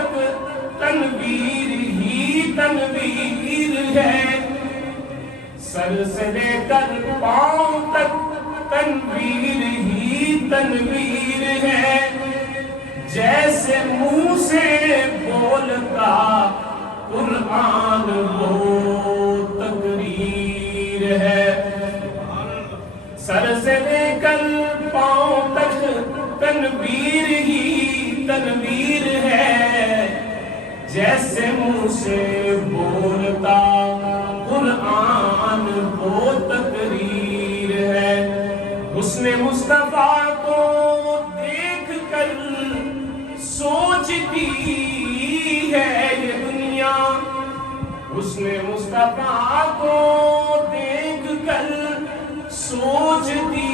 تک تنویر ہی تنویر ہے، سر سے لے کر پاؤں تک تنویر ہی تنویر ہے، جیسے منہ سے بولتا قرآن وہ تقریر ہے، سر سے لے کر پاؤں تک تنویر ہی تنویر ہے، جیسے منہ سے بولتا قرآن وہ تقریر ہے۔ حسن مصطفیٰ کو دیکھ کر سوچتی ہے یہ دنیا، حسن مصطفیٰ کو دیکھ کر سوچتی